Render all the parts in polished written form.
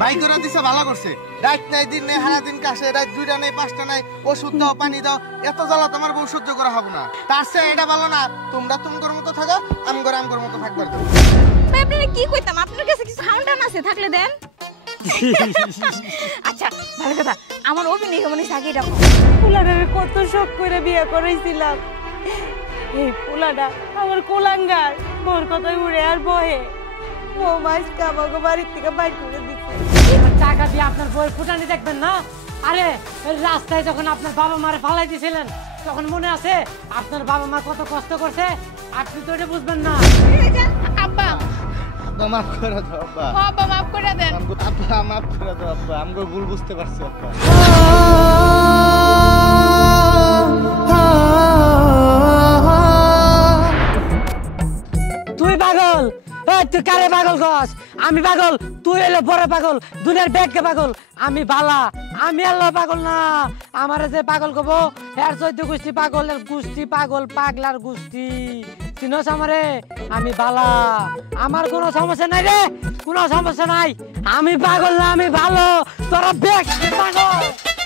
ভাই করে দিছে ভালো করছে। রাত নাই দিন নেই, সারা দিন কাশে, রাত 2টা নেই 5টা নাই, ওষুধ দাও পানি দাও, এত জ্বালা তোমার বউ সহ্য করা হবে না। তার চেয়ে এটা ভালো না তোমরা তোমার মতো থাকো, আমগর মতো থাকবার দাও। ভাই আপনারা কি কইতাম, আপনার কাছে কিছু খাউন্টান আছে থাকলে দেন। আচ্ছা ভালো কথা, আমার অভিনয় কেমন আগে এটা পোলাটারে কত শখ করে বিয়ে করাইছিলাম, এই পোলাটা আমার কোলাঙ্গার, মোর কথাই উড়ে আর বহে। ও মাস কামাগো বাড়ির থেকে বাইর করে দিচ্ছে। টাকা দিয়ে আপনার বই ফুটানি দেখবেন না? আরে রাস্তায় যখন আপনার বাবা মারে ফালাই দিয়েছিলেন তখন মনে আছে আপনার বাবা মা কত কষ্ট করছে? আপনি তো এটা বুঝবেন না। আব্বা আব্বা মাফ করে দাও আব্বা। আব্বা মাফ করে দেন। আব্বা মাফ করে দাও আব্বা, আমগো ভুল বুঝতে পারছি আব্বা। তুই পাগল? তুই কারে পাগল কস? আমি পাগল? তুই এলো বড় পাগল, দুনিয়ার ব্যাগকে পাগল। আমি বালা, আমি আল্লাহ পাগল না। আমারে যে পাগল কব এর 14 গোষ্ঠী পাগলের গোষ্ঠী, পাগল পাগলার গোষ্ঠী। চিনস আমারে? আমি বালা, আমার কোনো সমস্যা নাই রে, কোনো সমস্যা নাই। আমি পাগল না, আমি ভালো। তোরা ব্যাগকে পাগল,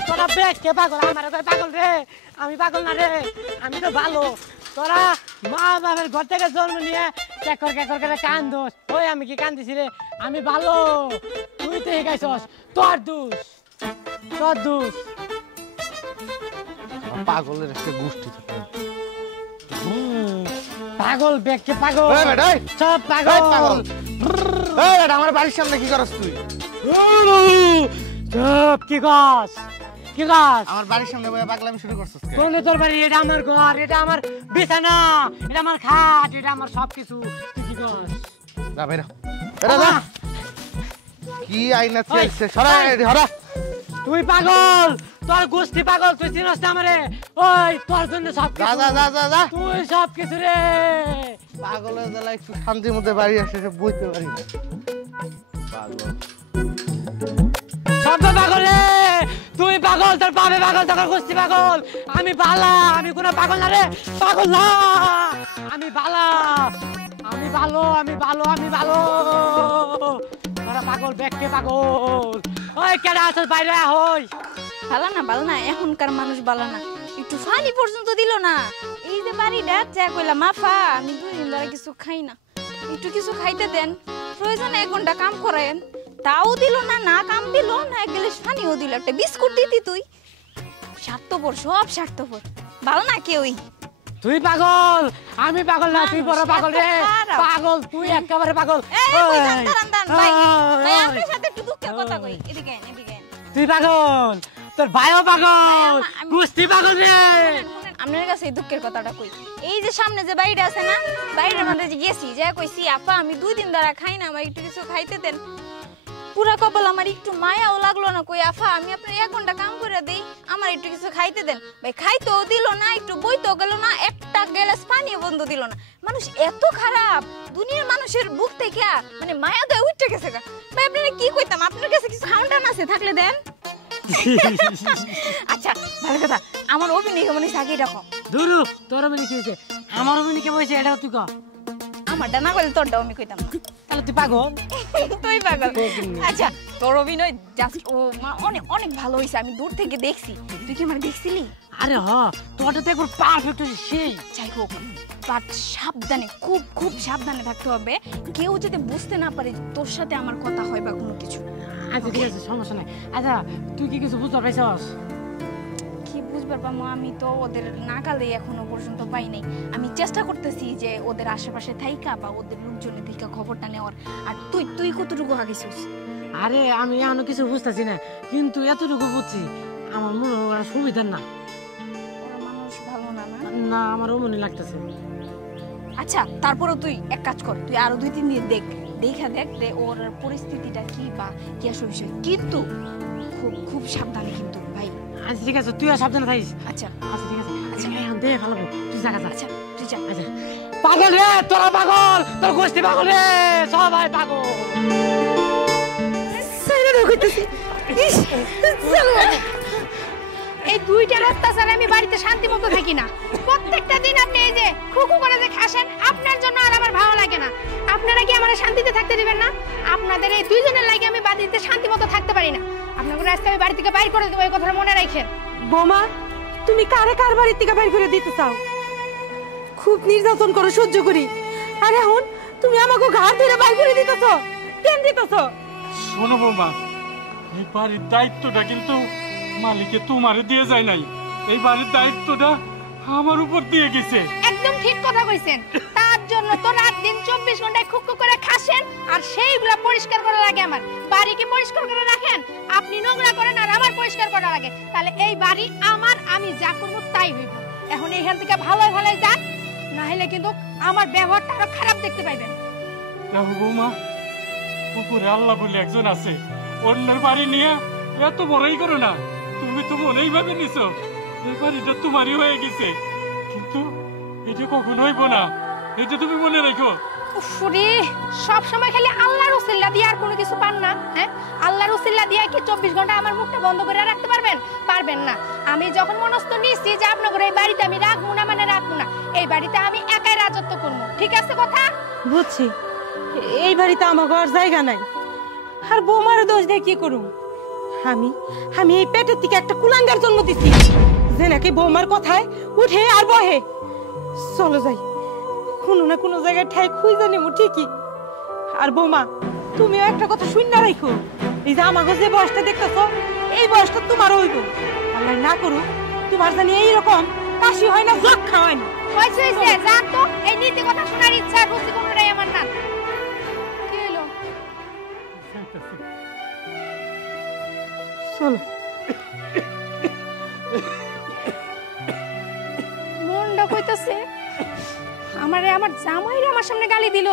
তোরা ব্যাগকে পাগল। আমারে কই পাগল রে? আমি পাগল না রে, আমি তো ভালো। তোরা মা বাবার ঘর থেকে জন্ম নিয়ে কেকর করে কান্দোস। ওই আমি কি কান্দিছি রে? আমি ভালো, তুই তো শিখাইছস। তোর দোষ, তোর দোষ। পাগলের একটা গোষ্ঠী থাকে। পাগল ব্যাগকে পাগল, এই বেটা, সব পাগল। এই পাগল, এই বেটা আমার বাড়ির সামনে কি করছ তুই? সব কি গাছ, কি গাছ? আমার বাড়ির সামনে বসে পাগলামি শুরু করছস কেন? কোন তোর বাড়ি? এটা আমার ঘর, এটা আমার বিছানা, এটা আমার খাট, এটা আমার সবকিছু। তুই কি গাছ? যা বেরা, বেরা যা। কি আইনা চলছে? সরা হরা। তুই পাগল, তোর গোষ্ঠী পাগল, তুই চিনস না আমারে? ওই তোর জন্য সব যা কিছু, যা যা যা যা। তুই সব কিছু রে। পাগলের জ্বালা একটু শান্তির মধ্যে বাড়ি আসে, সে বুঝতে পারি না। পাগল, সব পাগল রে। তুই পাগল, তোর পাবে পাগল, তোর গোষ্ঠী পাগল। আমি বালা, আমি কোনো পাগল না রে, পাগল না। আমি বালা, আমি ভালো, আমি ভালো, আমি ভালো। তোরা পাগল, ব্যাগকে পাগল। ওই কেডা আসল বাইরে হই। ভালো না এখনকার মানুষ ভালো না। একটু ফানি পর্যন্ত দিল না। এই যে বাড়িটা যা কইলাম মাফা, আমি 2 দিন ধরে কিছু খাই না, একটু কিছু খাইতে দেন, প্রয়োজনে 1 ঘন্টা কাম করেন, তাও দিল না। না কাম দিল না, 1 গ্লাস পানিও দিল, একটা বিস্কুট দিতি তুই। স্বার্থপর, সব স্বার্থপর। ভালো না কেউই। তুই পাগল, আমি পাগল না, তুই বড় পাগল রে। পাগল তুই, একেবারে পাগল। ভাই আপনার সাথে একটু দুঃখের কথা কই, এদিকে আইন, এদিকে আইন। তুই পাগল, তোর ভাইও পাগল, গোষ্ঠী পাগল রে। আপনার কাছে এই দুঃখের কথাটা কই, এই যে সামনে যে বাড়িটা আছে না, বাড়িটার মধ্যে যে গেছি, যা কইছি আপা আমি 2 দিন ধরে খাই না, আমার একটু কিছু খাইতে দেন। পুরা কপাল আমার একটু মায়াও লাগলো না। কই আফা আমি আপনার 1 ঘন্টা কাম করে দেই, আমার একটু কিছু খাইতে দেন। ভাই খাইতেও দিল না, একটু বইতেও গেল না, একটা গ্লাস পানিও বন্ধ দিল না। মানুষ এত খারাপ, দুনিয়ার মানুষের বুক থেকে মানে মায়া দেয় উঠে গেছে গা। ভাই আপনারা কি কইতাম, আপনার কাছে কিছু খাউন্টান আছে থাকলে দেন। আচ্ছা ভালো কথা, আমার অভিনয় কেমন আগে এটা কম। দুরু তোর অভিনয় কি হয়েছে? আমার অভিনয় কেমন হয়েছে এটা তুই ক। আমারটা না করলে তোরটাও আমি কইতাম না। তাহলে তুই পাগল, তুই পাগল। আচ্ছা তোর অভিনয় জাস্ট ও অনেক অনেক ভালো হইছে, আমি দূর থেকে দেখছি। তুই কি আমার দেখছিলি? আরে হ, তোরটা তো একবার পারফেক্ট হয়েছে সেই। যাই হোক, বাট সাবধানে, খুব খুব সাবধানে থাকতে হবে। কেউ যদি বুঝতে না পারে তোর সাথে আমার কথা হয় বা কোনো কিছু। আচ্ছা ঠিক আছে, সমস্যা নাই। আচ্ছা তুই কি কিছু বুঝতে পারছিস? কি বুঝবার পামো, আমি তো ওদের নাগালে এখনো পর্যন্ত পাই নাই। আমি চেষ্টা করতেছি যে ওদের আশেপাশে থাইকা বা ওদের লোকজনের থেকে খবরটা নেওয়ার। আর তুই তুই কতটুকু আগেছিস? আরে আমি এখনো কিছু বুঝতেছি না, কিন্তু এতটুকু বুঝছি আমার মনে হয় সুবিধার না। ওরা মানুষ ভালো না না? না আমার অমনি লাগতেছে। আচ্ছা তারপরও তুই এক কাজ কর, তুই আরো 2-3 দিন দেখ, দেখ যে ওর পরিস্থিতিটা কি বা কি আসল বিষয়। কিন্তু খুব খুব সাবধানে কিন্তু ভাই। আচ্ছা ঠিক আছে, তুই আর সাবধানে থাকিস। আচ্ছা আচ্ছা ঠিক আছে, আচ্ছা এখন দে ভালো তুই জায়গা যা। আচ্ছা তুই যা। আচ্ছা পাগল রে, তোরা পাগল, তোর গোষ্ঠী পাগল রে, সবাই পাগল। এই দুইটার অত্যাচারে আমি বাড়িতে শান্তি মতো থাকি না। প্রত্যেকটা দিন আপনি এই যে খুকু করে যে খাসেন, আপনার জন্য আর আমার ভালো লাগে না। আপনারা কি আমার শান্তিতে থাকতে দিবেন না? আপনাদের এই দুইজনের লাগে আমি বাড়িতে শান্তি মতো থাকতে পারি না। আপনাকে আজকে আমি বাড়ি থেকে বাইর করে দেবো, এই কথাটা মনে রাখেন। বোমা, তুমি কারে কার বাড়ির থেকে বাইর করে দিতে চাও? খুব নির্যাতন করো, সহ্য করি। আর এখন তুমি আমাকে ঘাড় ধরে বাইর করে দিতেছ, কেন দিতেছ? শোনো বৌমা, এই বাড়ির দায়িত্বটা কিন্তু মালিকে তোমারে দিয়ে যায় নাই, এই বাড়ির দায়িত্বটা আমার উপর দিয়ে গেছে। একদম ঠিক কথা কইছেন। তার জন্য তো রাত দিন 24 ঘন্টায় খুকু করে খাসেন, আর সেইগুলা পরিষ্কার করা লাগে আমার। বাড়ি কি পরিষ্কার করে রাখেন? আপনি নোংরা করেন আর আমার পরিষ্কার করা লাগে। তাহলে এই বাড়ি আমার, আমি যা করব তাই হইব। এখন এইখান থেকে ভালোই ভালোই যান, না হলে কিন্তু আমার ব্যবহারটা আরো খারাপ দেখতে পাইবেন। দেখো বৌমা, উপরে আল্লাহ বলে একজন আছে, অন্যের বাড়ি নিয়ে এত বড়ই করো না। তুমি তো মনেই ভাবে নিছো এই বাড়িটা তোমারই হয়ে গেছে, কিন্তু এটা কখনো হইব না, এটা তুমি মনে রেখো। উফরে, সব সময় খালি আল্লাহর উসিলা দিয়ে আর কোনো কিছু পান না? হ্যাঁ, আল্লাহর উসিলা দিয়ে কি 24 ঘন্টা আমার মুখটা বন্ধ করে রাখতে পারবেন? পারবেন না। আমি যখন মনস্থ নিয়েছি যে আপনাদের এই বাড়িতে আমি রাখবো না, মানে রাখবো না, এই বাড়িতে আমি একাই রাজত্ব করবো। ঠিক আছে কথা? বুঝছি, এই বাড়িতে আমাকে আর জায়গা নাই। আর বৌমার দোষ দিয়ে কি করুম? আমি আমি এই পেটের থেকে একটা কুলাঙ্গার জন্ম দিচ্ছি, যে নাকি বৌমার কথায় উঠে আর বহে। চলো যাই, কোনো না কোনো জায়গায় ঠাই খুঁজে নেবো ঠিকই। আর বৌমা, তুমিও একটা কথা শুননা রাখো, এই যে আমাকে যে বয়সটা দেখতেছো, এই বয়সটা তোমার হইব। আল্লাহ না করুক তোমার জানি এইরকম কাশি হয় না, যক্ষা হয় না। হয়েছে হয়েছে, যান তো। এই নীতি কথা শোনার ইচ্ছা রুচি কোনোটাই আমার না। কি হলো? চলো। মনটা কইতাছে আমারে আমার জামাইরে আমার সামনে গালি দিল।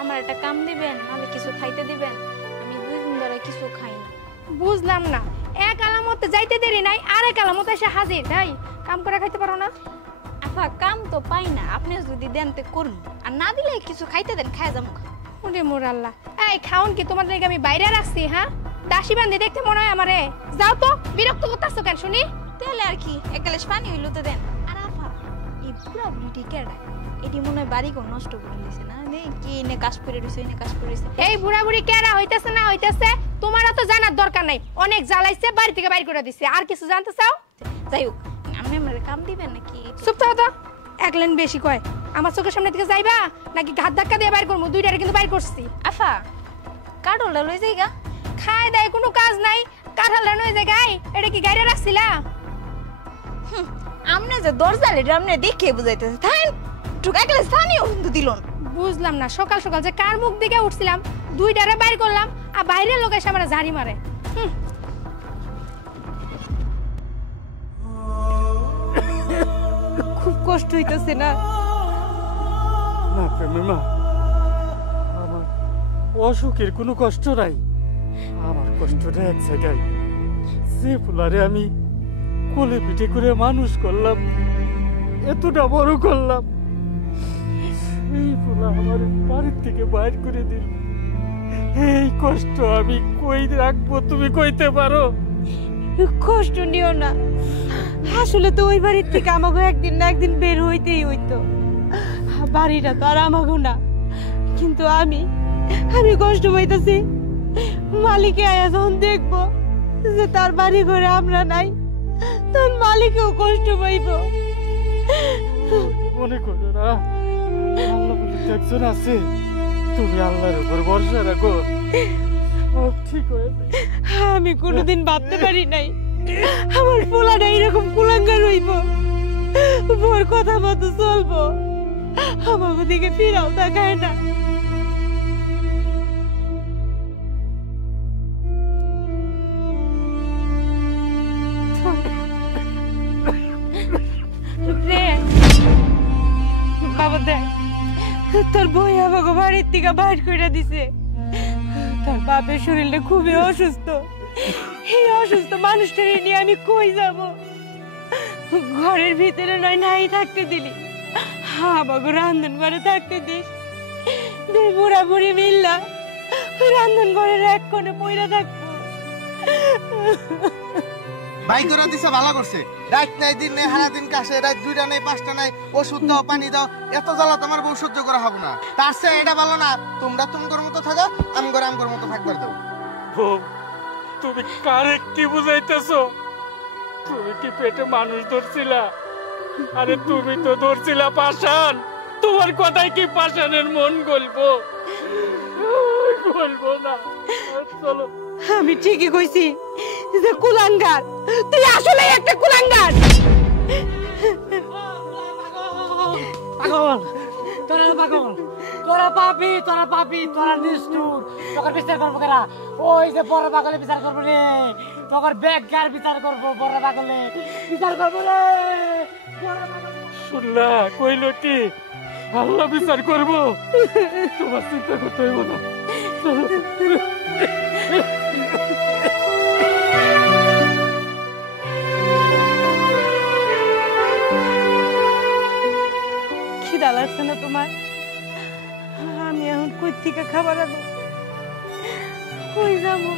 আমার একটা কাম দিবেন, নাহলে কিছু খাইতে দিবেন? আমি 2 দিন ধরে কিছু খাই না। বুঝলাম না, এক আলামতে যাইতে দেরি নাই, আর এক আলামতে এসে হাজির। তাই কাম করে খাইতে পারো না? আপা, কাম তো পাই না, আপনি যদি দেন তে করুন, আর না দিলে কিছু খাইতে দেন, খায় যাবো। ওরে মোর আল্লাহ, এই খাউন কি তোমার লাগে আমি বাইরে রাখছি? হ্যাঁ, দাসী বান্ধি দেখতে মনে হয় আমারে। যাও তো, বিরক্ত করতেছো কেন শুনি? তাহলে আর কি, এক গ্লাস পানি হইলো তো দেন। আর আপা, এই পুরা বুড়ি কেডা? এটি মনে হয় বাড়ি কোন নষ্ট করে দিয়েছে না? কি এনে কাজ করে রইছে, এনে কাজ করে রইছে। এই বুড়া বুড়ি কেরা হইতাছে না হইতাছে তোমারও তো জানার দরকার নাই। অনেক জ্বালাইছে, বাড়ি থেকে বাইর করে দিছে। আর কিছু জানতে চাও? যাই হোক, আপনি আমার কাম দিবেন নাকি? চুপ থাকো তো, এক লাইন বেশি কয়। আমার চোখের সামনে থেকে যাইবা নাকি ঘাত ধাক্কা দিয়ে বাইর করবো? দুইটারে কিন্তু বাইর করছি। আফা, কাঠলটা লই যাইগা। খায় দেয় কোনো কাজ নাই, কাঁঠালটা নয় জায়গায়। এটা কি গাড়ি রাখছিলা? আমনে যে দরজা লেটে আমনে দেখে বুঝাইতেছে, থাকেন ঢুকা গেলে স্থানীয় কিন্তু দিলন। বুঝলাম না, সকাল সকাল যে কার মুখ দিকে উঠছিলাম, দুইটারে বাইর করলাম, আর বাইরের লোক এসে আমার ঝাড়ি মারে। খুব কষ্ট হইতেছে না? না প্রেমিমা, আমার অসুখের কোনো কষ্ট নাই। আমার কষ্টটা এক জায়গায়, যে ফুলারে আমি কোলে পিঠে করে মানুষ করলাম, এতটা বড় করলাম, এই ফুলা আমার বাড়ির থেকে বাইর করে দিল। এই কষ্ট আমি কই রাখবো, তুমি কইতে পারো? কষ্ট নিও না, আসলে তো ওই বাড়ির থেকে আমাকে একদিন না একদিন বের হইতেই হইতো। বাড়িটা তো আর আমাকে না, কিন্তু আমি কষ্ট পাইতেছি। মালিকে আয়া যখন দেখবো যে তার বাড়ি ঘরে আমরা নাই, তখন মালিকেও কষ্ট পাইব। মনে করো না, আল্লাহ বলে একজন আছে, তুমি আল্লাহর উপর ভরসা রাখো, সব ঠিক হয়ে যাবে। আমি কোনোদিন ভাবতে পারি নাই আমার পোলাটা এরকম কুলাঙ্গার হইব, ভোর কথা মতো চলবো, আমাকে দিকে ফিরাও তাকায় না। বাবা দেখ, তোর বই আমাকে বাড়ির থেকে বাইর করে দিছে। তোর বাপের শরীরটা খুবই অসুস্থ, এই অসুস্থ মানুষটাকে নিয়ে আমি কই যাব? ঘরের ভিতরে নয় নাই থাকতে দিলি, আমাকে রান্ধন ঘরে থাকতে দিস। দুই বুড়া বুড়ি মিললা রান্ধন ঘরের এক কোণে পইরা থাকবো। ভাই করে দিছে ভালো করছে। রাত নাই দিন নেই হারা দিন কাশে, রাত 2টা নেই 5টা নাই, ওষুধ দাও পানি দাও, এত জ্বালা তোমার বউ সহ্য করা হবে না। তার চেয়ে এটা ভালো না তোমরা তোমার মতো থাকো, আমগর মতো থাকবার দাও। বউ তুমি কারে কি বুঝাইতেছো? তুমি কি পেটে মানুষ ধরছিলা? আরে তুমি তো ধরছিলা পাষাণ। তোমার কথাই কি পাষাণের মন গলবো? গলবো না। চলো। আমি ঠিকই কইছি যে কুলাঙ্গার, তুই আসলে একটা কুলাঙ্গার। পাগল তোরা পাপি, তোরা নিষ্ঠুর। তোর বিচার করবো কেনা? ওই যে বড় পাগলে বিচার করবো রে, তোর ব্যাগগার বিচার করবো, বড় পাগলে বিচার করবো রে। শুনলা কইল কি আল্লাহ বিচার করবো? তোমার চিন্তা করতে হইব না। খিদা লাগছে না তোমার? আমি এখন কই থেকে খাবার আনবো? কই যাবো?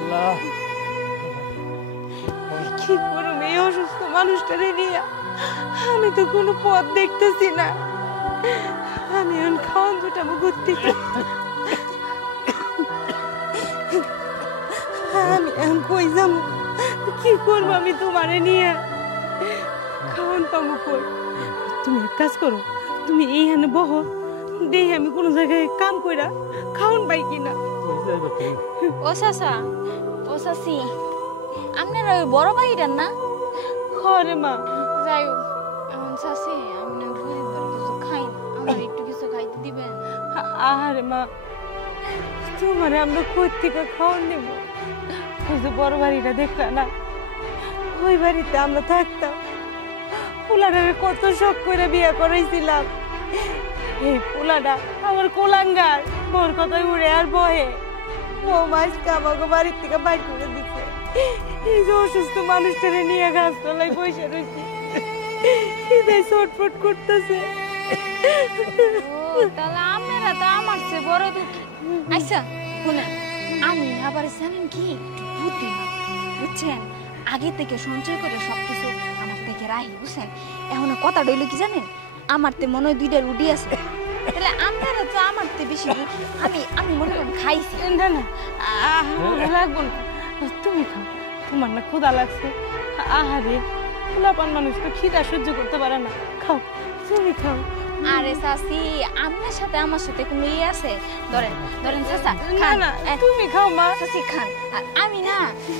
আল্লাহ কি করবো এই অসুস্থ মানুষটারে নিয়ে? আমি তো কোনো পথ দেখতেছি না। আমি এখন খাওয়ান দুটাবো ঘুরতে। আমি এখন কই যাবো? কি করবো আমি তোমারে নিয়ে? খাওয়ান পাবো কই? তুমি এক কাজ করো, তুমি এইখানে বহো, দেখি আমি কোনো জায়গায় কাম কইরা খাওয়ান পাই কিনা। ও চাচা, ও চাচি, আপনারা ওই বড় ভাইটার না? ঘরে মা যাই হোক, এখন চাচি আমি না দুদিন ধরে কিছু খাই না, আমার একটু কিছু খাইতে দিবেন? আহারে মা, তোমারে আমরা কই থেকে খাওয়ান নেব? ওই যে বড় বাড়িটা দেখলা না, ওই বাড়িতে আমরা থাকতাম। পোলাটারে কত শখ করে বিয়ে করাইছিলাম। এই পোলাটা আমার কোলাঙ্গার, মোর কথায় উড়ে আর বহে। ও মাঝকে আমাকে বাড়ির থেকে বাইর করে দিচ্ছে। এই যে অসুস্থ মানুষটারে নিয়ে গাছতলায় বসে রয়েছি, খিদায় ছটফট করতেছে। ও তাহলে আপনারা তো আমার চেয়ে বড় দুঃখী। আচ্ছা শুনেন, আমি আবার জানেন কি একটু বুদ্ধিমান, বুঝছেন? আগে থেকে সঞ্চয় করে সবকিছু আমার থেকে রাহি, বুঝছেন? এখন কথা রইল কি জানেন, আমার তে মনে হয় 2টা রুটি আছে, তাহলে আপনারা তো আমার তে বেশি আমি মনে করেন খাইছি। না না লাগবো না, তুমি খাও। তোমার না ক্ষুধা লাগছে? আহারে, পোলাপান মানুষ তো খিদা সহ্য করতে পারে না। খাও, তুমি খাও। আরে চাচি, আপনার সাথে আমার সাথে কোনো ইয়ে আছে? ধরেন ধরেন চাচা, না খান। না, তুমি খাও মা। চাচি খান। আর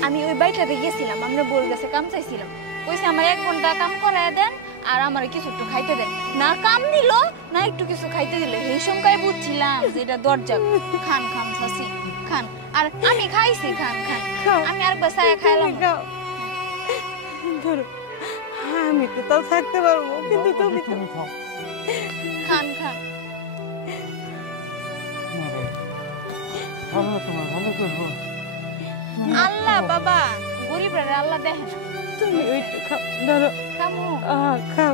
আমি ওই বাড়িটাতে গেছিলাম, আমরা বোর কাছে কাম চাইছিলাম, কইছে আমার 1 ঘন্টা কাম করায় দেন আর আমার কিছু একটু খাইতে দেন। না কাম দিল না একটু কিছু খাইতে দিল, এই সময় বুঝছিলাম যে এটা দরজা। খান খান চাচি খান। আর আমি খাইছি, খান খান। খাও। আমি আরেকবার চায়া খাইলাম। তুমি খাও। ধরো, আমি তো তাও থাকতে পারবো, কিন্তু তুমি খাও। খান খান। আল্লাহ তোমার ভালো করবো। আল্লাহ বাবা, গরিবরা আল্লাহ দেখেন। তুমি ওইটু খাও, ধরো। খামু। খাও।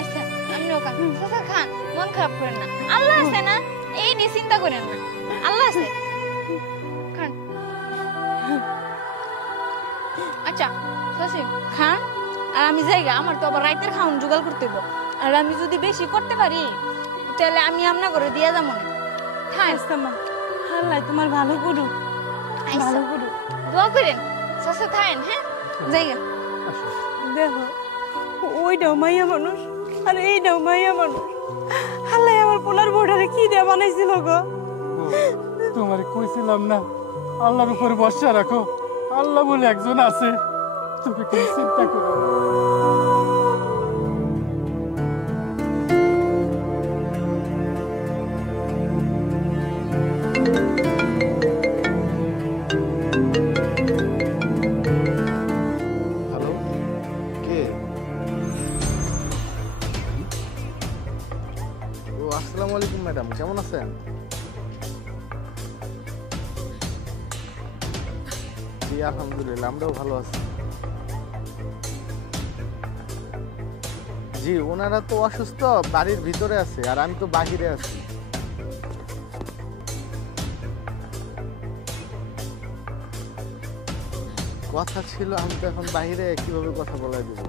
আচ্ছা আমিও খান। চাচা খান, মন খারাপ করেন না, আল্লাহ আছে না, এই নিয়ে চিন্তা করেন না, আল্লাহ আছে। খান। আচ্ছা চাচি খান। আর আমি যাইগা, আমার তো আবার রাইতের খাওন জোগাড় করতে হইব। আর আমি যদি বেশি করতে পারি তাহলে আমি আপনার করে দিয়া যাবো না। খান। আচ্ছা মা, আল্লাহ তোমার ভালো করুক, ভালো করুক। দোয়া করেন চাচা, খান। হ্যাঁ যাইগা। দেখো, ওইটাও মাইয়া মানুষ আর এইটাও মাইয়া মানুষ। আল্লাহ আমার পোলার বোর্ডারে কি দিয়ে বানাইছিল গো? তোমার কইছিলাম না আল্লাহর উপর ভরসা রাখো, আল্লাহ বলে একজন আছে, তুমি কোনো চিন্তা করো না। হ্যালো, কে? ও আসসালামু আলাইকুম ম্যাডাম, কেমন আছেন? জি আলহামদুলিল্লাহ, আমরাও ভালো আছি। জি ওনারা তো অসুস্থ, বাড়ির ভিতরে আছে আর আমি তো বাহিরে আছি। কথা ছিল, আমি তো এখন বাইরে, কিভাবে কথা বলাই দেব?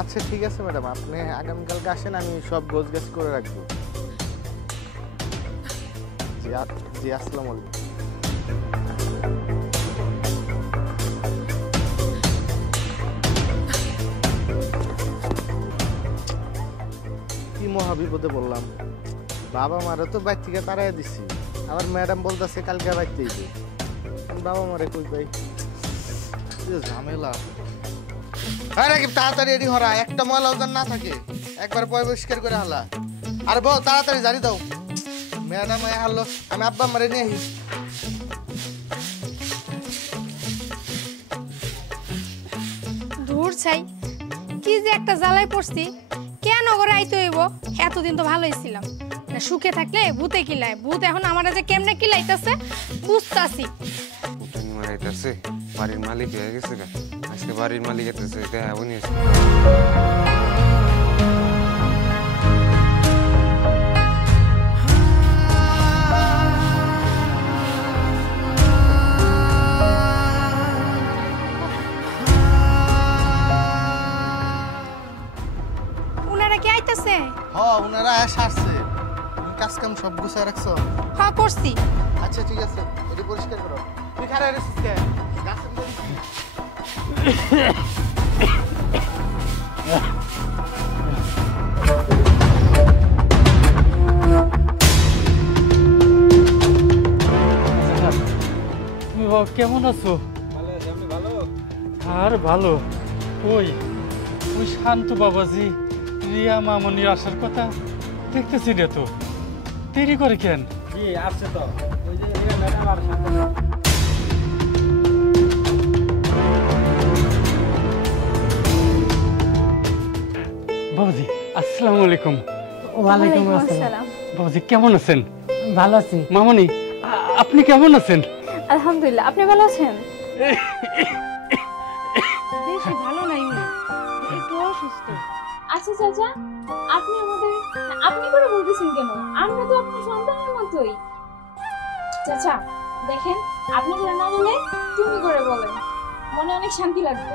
আচ্ছা ঠিক আছে ম্যাডাম, আপনি আগামীকালকে আসেন, আমি সব গোছগাছ করে রাখবো। জি আসসালামু আলাইকুম। কি মহাবিপদে বললাম, বাবা মারা তো বাইর থেকে তাড়াই দিছি, আবার ম্যাডাম বলতেছে কালকে বাইরতেই যে বাবা মারে কই পাই, ঝামেলা। আরে কি তাড়াতাড়ি রেডি হরা, একটা ময়লা ওজন না থাকে, একবার পরিষ্কার করে হালা। আর বউ তাড়াতাড়ি জারি দাও, ম্যাডাম হারলো, আমি আব্বা মারে নিয়ে আহি। দূর চাই কি যে একটা জ্বালাই পড়ছি, কেন করে আইতে হইব? এতদিন তো ভালোই ছিলাম, সুখে থাকলে ভূতে কিলায়, ভূত এখন আমার যে কেমনে কিলাইতেছে বুঝতাছি। বাড়ির মালিক হয়ে গেছে, আজকে বাড়ির মালিক এসেছে, উনি উনারা কি আইতাছে? উনারা আসছে। তুমি কাজ কাম সব গুছায় রাখছো? হ্যাঁ করছি। আচ্ছা ঠিক আছে, এটি পরিষ্কার করো। তুই খারাপ রেছিস কে? গাছের মধ্যে তুমি বাবা কেমন আছো? আর ভালো। ওই ওই শান্ত বাবাজি রিয়া মামনির আসার কথা দেখতেছি রে, তো দেরি করে কেন? জি আসছে তো, ওই যে রিয়া ম্যাডাম আর শান্ত বাবাজি আসসালামু আলাইকুম। ওয়ালাইকুম আসসালাম। বাবাজি কেমন আছেন? ভালো আছি। মামনি আপনি কেমন আছেন? আলহামদুলিল্লাহ, আপনি ভালো আছেন? বেশি ভালো নাই উনি, একটু অসুস্থ। আচ্ছা চাচা, আপনি করে বলতেছেন কেন? আমরা তো আপনার সন্তানের মতোই। চাচা দেখেন, আপনি যেটা না বলে তুমি করে বলেন, মনে অনেক শান্তি লাগবে।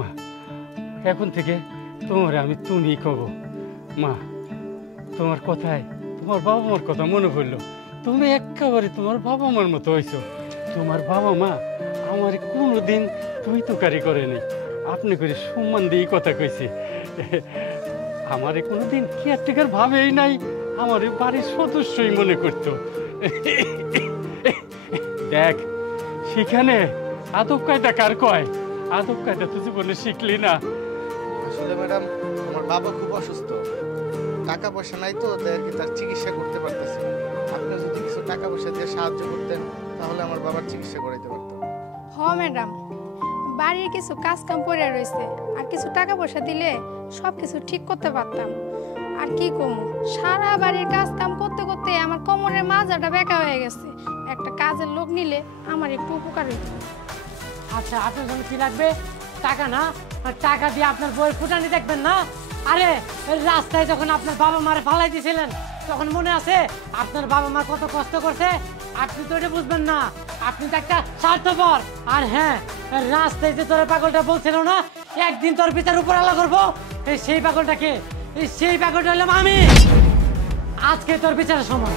মা এখন থেকে তোমার আমি তুমি কব। মা তোমার কথায় তোমার বাবা মার কথা মনে পড়লো, তুমি একেবারে তোমার বাবা মার মতো হয়েছো। তোমার বাবা মা আমার কোনোদিন তুই তুকারি করেনি, আপনি করে সম্মান দিয়ে কথা কইছে। আমারে কোনোদিন কেয়ারটেকার ভাবেই নাই, আমার বাড়ির সদস্যই মনে করতো। দেখ সেখানে আদব কায়দা কার কয়, আদব কায়দা তো জীবনে শিখলি না। আসলে ম্যাডাম আমার বাবা খুব অসুস্থ, টাকা পয়সা নাই তো, তার চিকিৎসা করতে পারতেছি না। আপনি যদি কিছু টাকা পয়সা দিয়ে সাহায্য করতেন তাহলে আমার বাবার চিকিৎসা করাইতে পারতাম। হ ম্যাডাম, বাড়ির কিছু কাজ কাম পড়ে রয়েছে, আর কিছু টাকা পয়সা দিলে সব কিছু ঠিক করতে পারতাম। আর কি কম, সারা বাড়ির কাজ কাম করতে করতে আমার কোমরের মাজাটা বেঁকা হয়ে গেছে, একটা কাজের লোক নিলে আমার একটু উপকার হইত। আচ্ছা আপনার জন্য কি লাগবে? টাকা না? আর টাকা দিয়ে আপনার বই ফুটানি দেখবেন না? আরে রাস্তায় যখন আপনার বাবা মারে ফালাই দিয়েছিলেন তখন মনে আছে আপনার বাবা মা কত কষ্ট করছে? আপনি তো এটা বুঝবেন না, আপনি তো একটা স্বার্থপর। আর হ্যাঁ, রাস্তায় যে তোর পাগলটা বলছিল না একদিন তোর বিচার উপর আলা করবো, সেই পাগলটাকে, সেই পাগলটা হলাম আমি। আজকে তোর বিচারের সময়।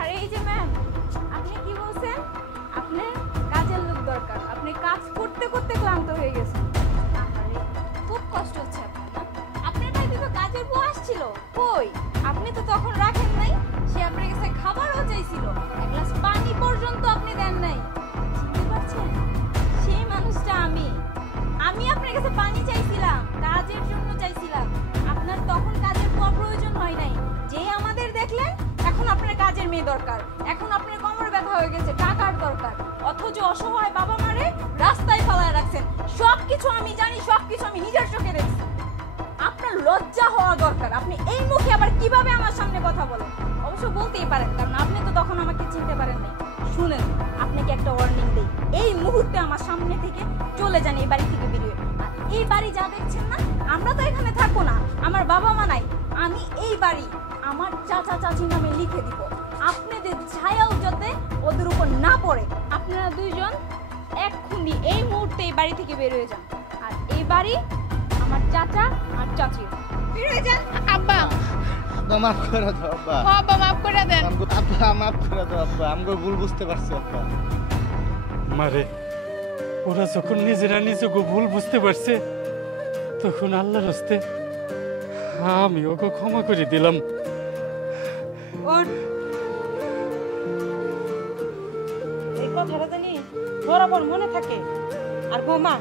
আরে এই যে ম্যাম, আপনি কি বলছেন? আপনার কাজের লোক দরকার, আপনি কাজ করতে করতে ক্লান্ত হয়ে গেছেন। আরে খুব কষ্ট হচ্ছে আপনার। আপনার বাড়িতে তো কাজের বউ আসছিল, কই? আপনি তো তখন রাখেন নাই, সে আপনার কাছে খাবারও চাইছিল, এক গ্লাস পানি পর্যন্ত আপনি দেন নাই। বুঝতে পারছেন? সেই মানুষটা আমি আপনার কাছে পানি চাইছিলাম, কাজের জন্য চাইছিলাম। আপনার তখন কাজের প্রয়োজন হয় নাই, যে আমাদের দেখলেন এখন আপনার কাজের মেয়ে দরকার, এখন আপনার কোমর ব্যথা হয়ে গেছে, টাকার দরকার, অথচ অসহায় বাবা মারে রাস্তায় ফেলায় রাখছেন। সবকিছু আমি জানি, সবকিছু আমি নিজের চোখে দেখছি। আপনার আপনার লজ্জা হওয়া দরকার। আপনি এই মুখে আবার কিভাবে আমার সামনে কথা বলেন? অবশ্য বলতেই পারেন, কারণ আপনি তো তখন আমাকে চিনতে পারেন নাই। শুনেন, আপনাকে একটা ওয়ার্নিং দেই, এই মুহূর্তে আমার সামনে থেকে চলে যান, এই বাড়ি থেকে বেরিয়ে। আর এই বাড়ি যা দেখছেন না, আমরা তো এখানে থাকবো না, আমার বাবা মা নাই, আমি এই বাড়ি আমার চাচা চাচি নামে লিখে দিব। আপনাদের ছায়াও যাতে ওদের উপর না পড়ে। আপনারা দুইজন এক্ষুনি এই মুহূর্তে এই বাড়ি থেকে বের হয়ে যান। আর এই বাড়ি আমার চাচা আর চাচির। বের হয়ে যান। আব্বা আব্বা মাফ করে দাও আব্বা। আব্বা মাফ করে দেন। আব্বা মাফ করে দাও আব্বা, আমগো ভুল বুঝতে পারছি আব্বা। মারে ওরা যখন নিজেরা নিজেকে ভুল বুঝতে পারছে তখন আল্লাহর হস্তে আমি ওকে ক্ষমা করে দিলাম। ওর এই কথাটা জানি বরাবর মনে থাকে। আর বৌমা,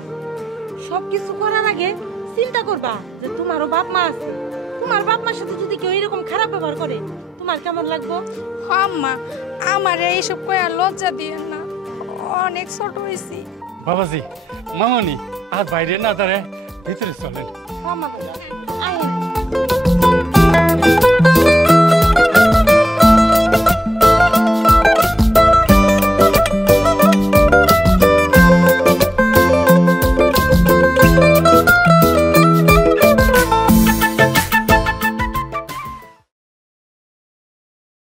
সবকিছু করার আগে চিন্তা করবা যে তোমারও বাপ মা আছে। তোমার বাপ মার সাথে যদি কেউ এরকম খারাপ ব্যবহার করে তোমার কেমন লাগবো? আম্মা আমার এইসব কয়া লজ্জা দিয়েন না, অনেক ছোট হয়েছি। বাবাজি, মামনি আর বাইরে না দাঁড়ায় ভিতরে চলেন। আয়